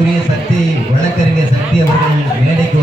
மரியாதைக்குரிய சக்தி வழக்கறிஞர் சக்தி அவர்கள் மேடைக்கு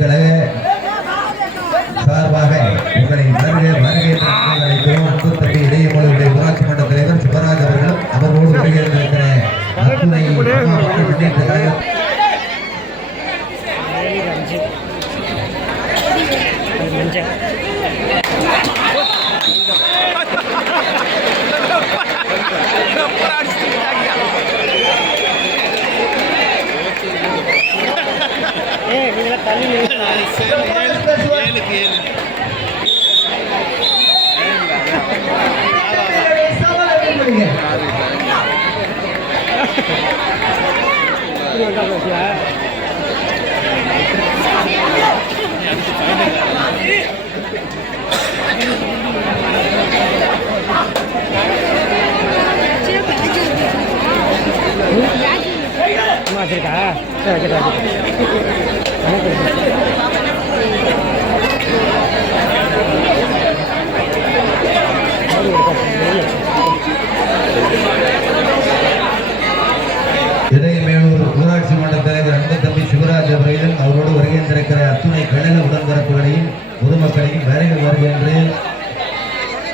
கழக சார்பாக உங்களை வருகை வருகை என்று அன்போடு அழைக்கிறோம் அன்பு தம்பி இடையமொழியுடைய ஊராட்சி மன்ற தலைவர் சிவராஜ் அவர்களும் அவரோடு வருகை இருக்கிற அத்துணை முன்னேற்ற கழகம் நீங்களா தள்ளி நிறுத்தினா இப்படி வந்தா பேசியா அம்மா வச்சிருக்கா சரி வைக்கிறேன் இடையமேலூர் ஊராட்சி மன்ற தலைவர் அன்பு தம்பி சிவராஜ் அவர்களும் அவரோடு வருகின்றிருக்கிற அத்துணை கழக உடன்பிறப்புகளையும் பொதுமக்களையும் வருக வருக என்று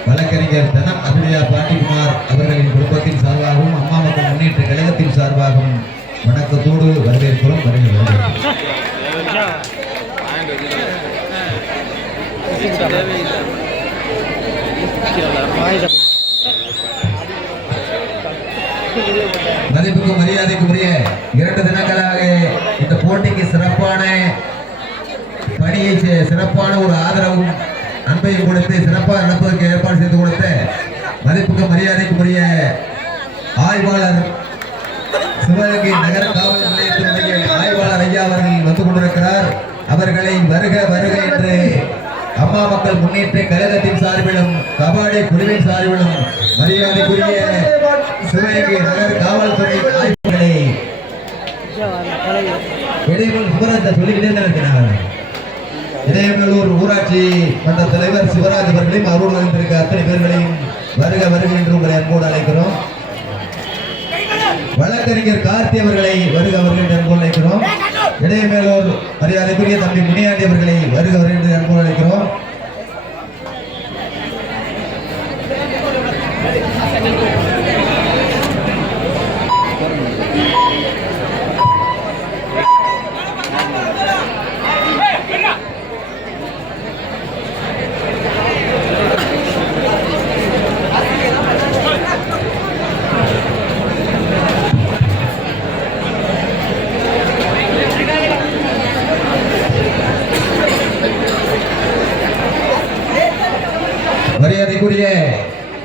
வழக்கறிஞர் தனம் அபிநயா பாண்டிகுமார் அவர்களின் குடும்பத்தின் சார்பாகவும் அம்மா மக்கள் முன்னேற்ற கழகத்தின் சார்பாகவும் வணக்கத்தோடு வரவேற்கிறோம் வருக வருக ஆயுதம் மதிப்புக்கும் மரியாதைக்கும் உரிய இரண்டு தினங்களாக இந்த போட்டிக்கு சிறப்பான பணியை சிறப்பான ஒரு ஆதரவும் அன்பையும் கொடுத்து சிறப்பாக நடப்பதற்கு ஏற்பாடு செய்து கொடுத்த மதிப்புக்கு மரியாதைக்குரிய ஆய்வாளர் சிவகங்கை நகர காவல் நிலையத்தினுடைய ஆய்வாளர் ஐயா அவர்கள் வந்து கொண்டிருக்கிறார். அவர்களை வருக வருக என்று அம்மா மக்கள் முன்னேற்ற கழகத்தின் சார்பிலும் கபாடி குழுவின் சார்பிலும் மரியாதைக்குரிய சிவகங்கை நகர் காவல்துறை ஆய்வுகளை இடையூறு சுவரத்தை சொல்லிக்கிட்டே தான் இருக்கிறாங்க ஊராட்சி மன்ற தலைவர் சிவராஜ் அவர்களையும் அருள் வந்திருக்க அத்தனை பேர்களையும் வருக வருக என்று உங்களை அன்போடு அழைக்கிறோம். வழக்கறிஞர் கார்த்தி அவர்களை வருக வருக என்று அன்போடு அழைக்கிறோம். இடையமேலூர் மரியாதைக்குரிய தம்பி முனியாண்டி அவர்களை வருக வருக என்று அன்போடு அழைக்கிறோம். மரியாதைக்குரிய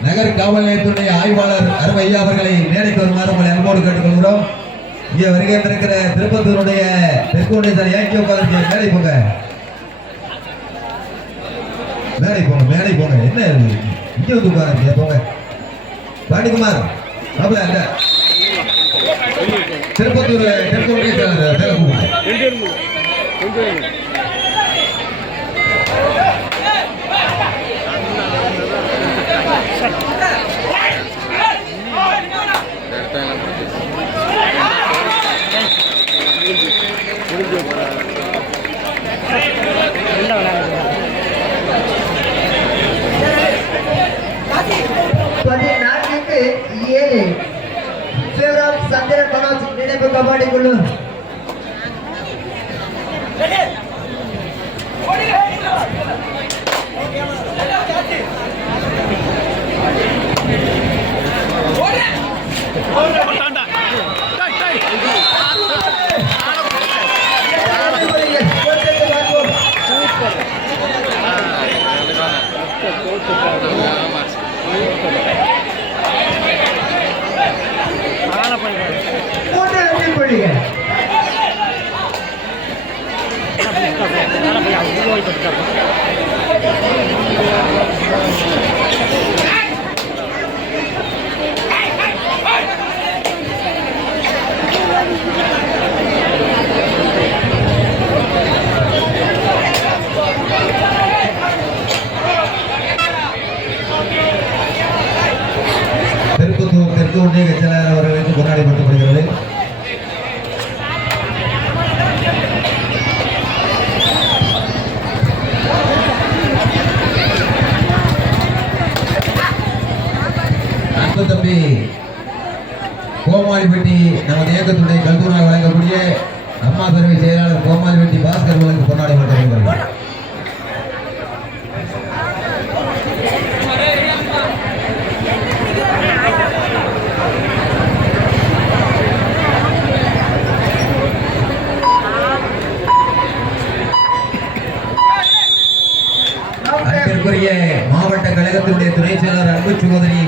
நகர் காவல் நிலையத்துடைய ஆய்வாளர் அருமையா அவர்களை மேடைக்கு வருமாறு உங்களை அன்போடு கேட்டுக்கொள்கிறோம். இங்கே வருகின்றிருக்கிற திருப்பத்தூருடைய தெற்குடைய சார் ஏன் இங்கே உட்கார்ந்து மேடை போங்க. மேடை போங்க மேடை போங்க. என்ன இங்கே வந்து உட்காருங்க போங்க. பாண்டிகுமார் மாப்பிள்ள அந்த. திருப்பத்தூர் தெற்குடைய சார் தேவை கூப்பிடுங்க. ஏழு சிவராம் சந்திர மனோஜ் நினைவு கபாடி குழு போய் ചുമതലയും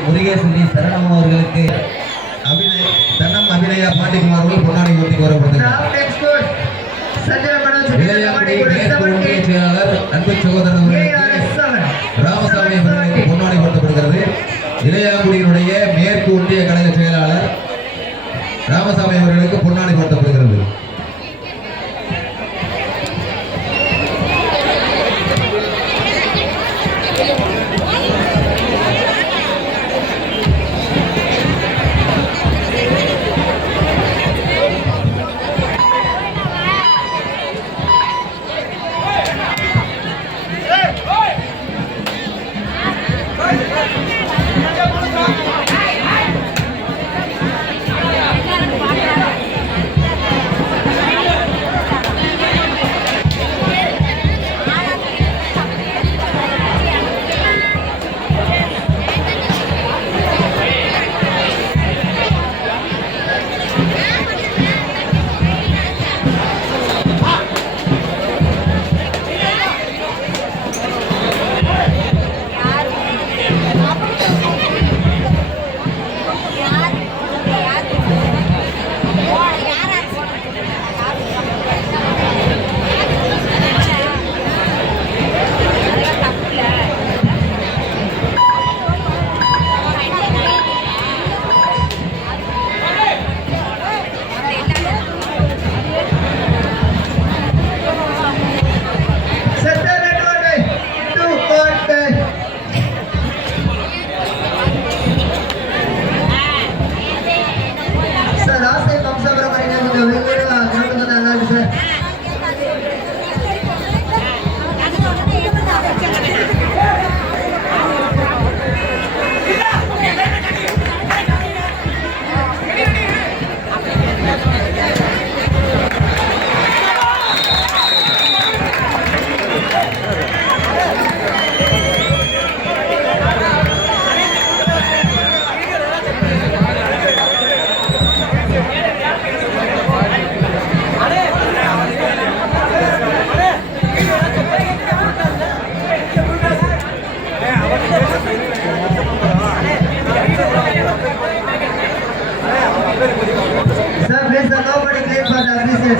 Yo,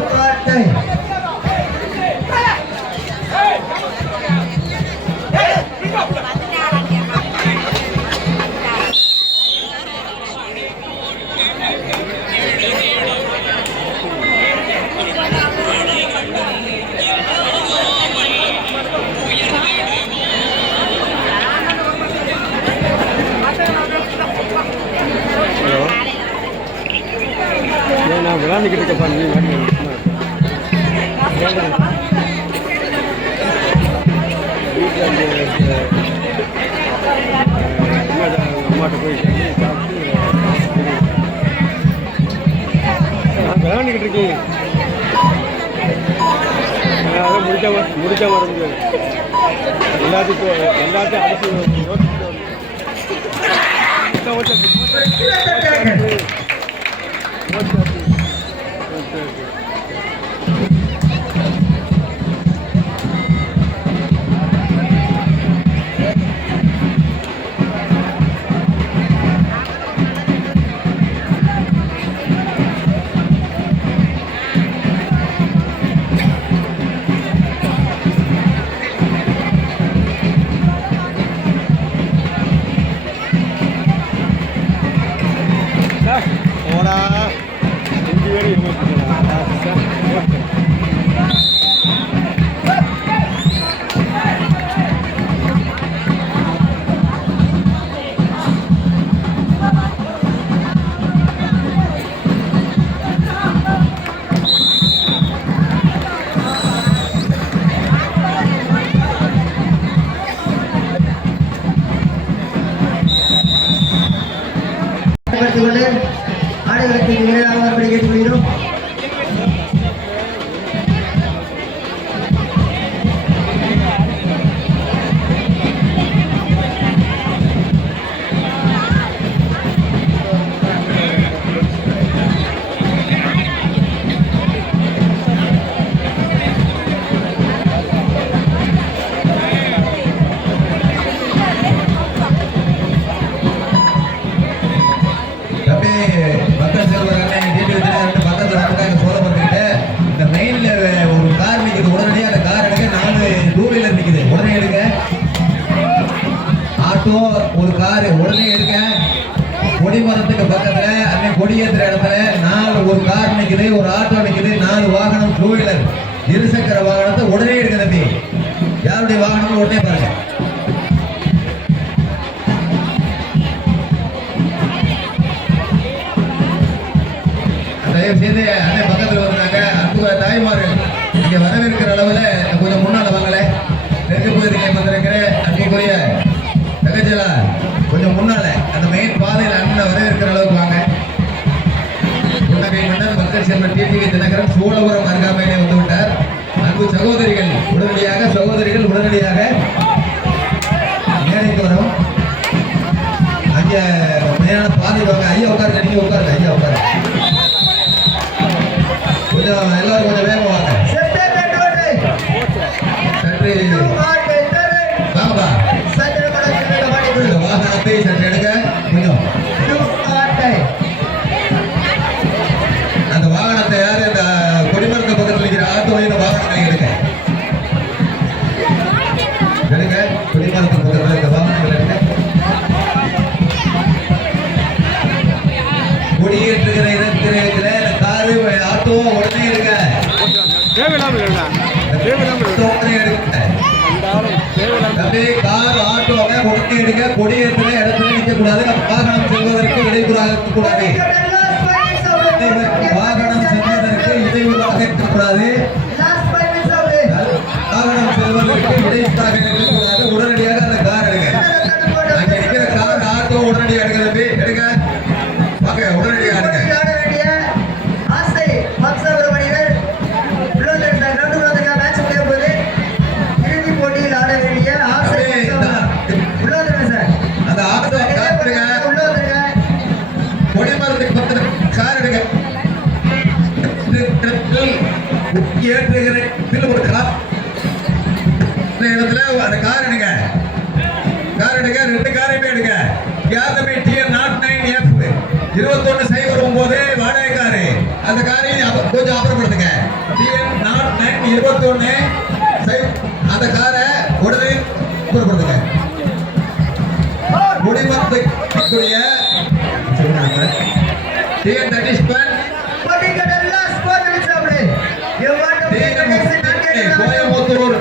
God, day. Hey! விளாண்டுக்கிட்டு இருக்க பாருங்க அம்மாட்ட போய் விளாண்டுக்கிட்டு இருக்கீங்க அதெல்லாம் முடிச்சா முடிச்சா வர முடியாது எல்லாத்துக்கும் எல்லாத்தையும் அரசு யோசிச்சு What's up? Thank you. பார்க்குற அளவில் கொஞ்சம் முன்னால் வாங்கலை தெற்கு பகுதிகளை வந்திருக்கிற அன்றைக்குரிய தகஜலா கொஞ்சம் முன்னால் அந்த மெயின் பாதையில் அண்ணன் வர இருக்கிற அளவுக்கு வாங்க. புன்னகை மன்னர் மக்கள் செல்வன் டிடிவி தினகரன் சோழபுரம் அருகாமையிலே வந்துவிட்டார் அன்பு சகோதரிகள் உடனடியாக சகோதரிகள் உடனடியாக மேடைக்கு வரும் அங்கே மேலான பாதையில் வாங்க. ஐயா உட்காருங்க நீங்கள் உட்காருங்க ஐயா உட்காருங்க. கொஞ்சம் இருக்கக்கூடாது வாகனம் செல்வதற்கு இடையூறாக இருக்கக்கூடாது வாகனம் செல்வதற்கு இடையூறாக கோயம்புத்தூர்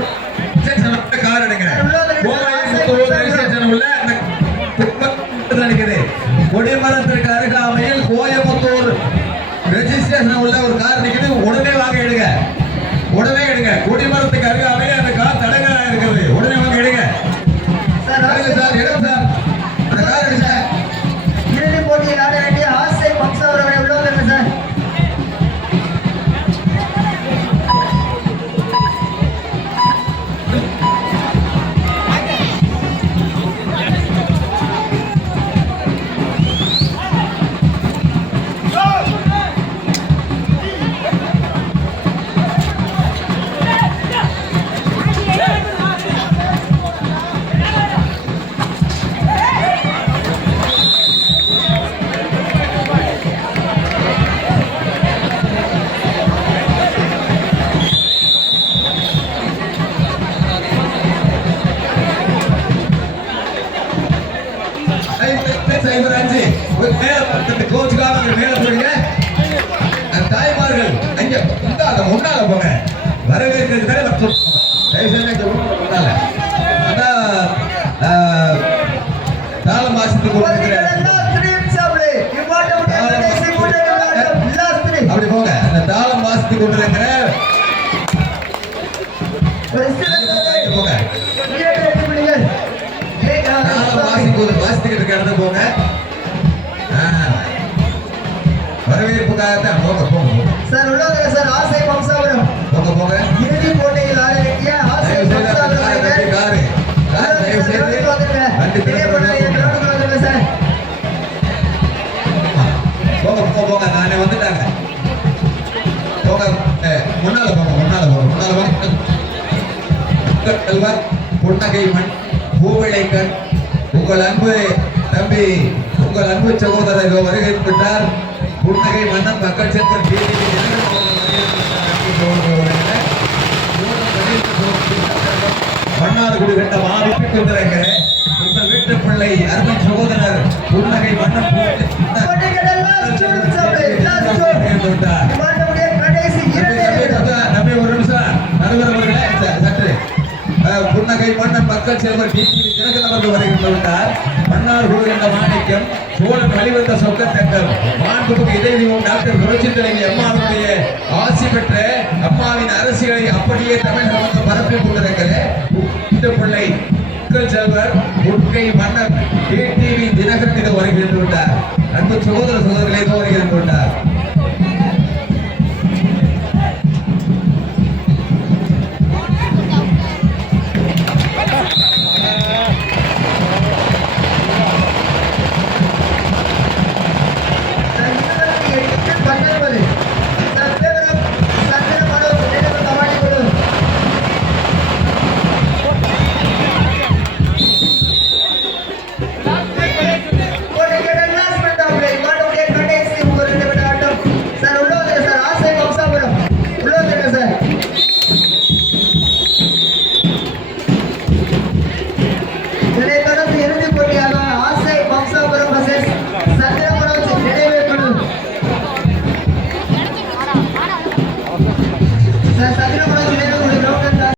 வாசித்துக்கிட்டு கடந்து போங்க வரவேற்புக்காக தான் போங்க போங்க. சார் உள்ளவங்க சார் ஆசை வம்சாவரம் போங்க போங்க இறுதி போட்டியில் ஆறு வெட்டிய ஆசை வம்சாவரம் காரு காரு தயவு வந்து பேர் சார் போங்க போங்க போங்க நானே வந்துட்டாங்க. போங்க முன்னால போங்க முன்னால போங்க முன்னால போங்க. செல்வர் புன்னகை மண் பூவிளைக்கண் உங்கள் அன்பு தம்பி உங்கள் அன்பு சகோதரர் இதோ வருகின்றார் புன்னகை மன்னன் மக்கள் செல்வர் டிவி தினகரன் அவர்கள் வருகின்றார் அப்படின்னு சொல்லுகிறவர்களே, இவரும் வருகின்ற மன்னார் குடி கண்ட மாறிட்டு கொண்டிருக்கிறேன் உங்கள் வீட்டு பிள்ளை அருமை சகோதரர் புன்னகை மன்னன் விட்டார் புன்னகை மன்னன் மக்கள் செல்வர் டிடிவி தினகரன் அவர்கள் வருகின்ற விட்டார் மன்னார் குழு என்ற மாணிக்கம் சோழன் வழிவந்த சொக்க தங்கள் மாண்புமிகு இடைவெளியும் டாக்டர் புரட்சி தலைவி அம்மாவுடைய ஆசி பெற்ற அம்மாவின் அரசியலை அப்படியே தமிழக மக்கள் பரப்பி கொண்டிருக்கிற இந்த பிள்ளை மக்கள் செல்வர் உட்கை மன்னர் டிடிவி தினகரன் இது வருகின்ற அன்பு சகோதர சகோதரர்களே வருகின்ற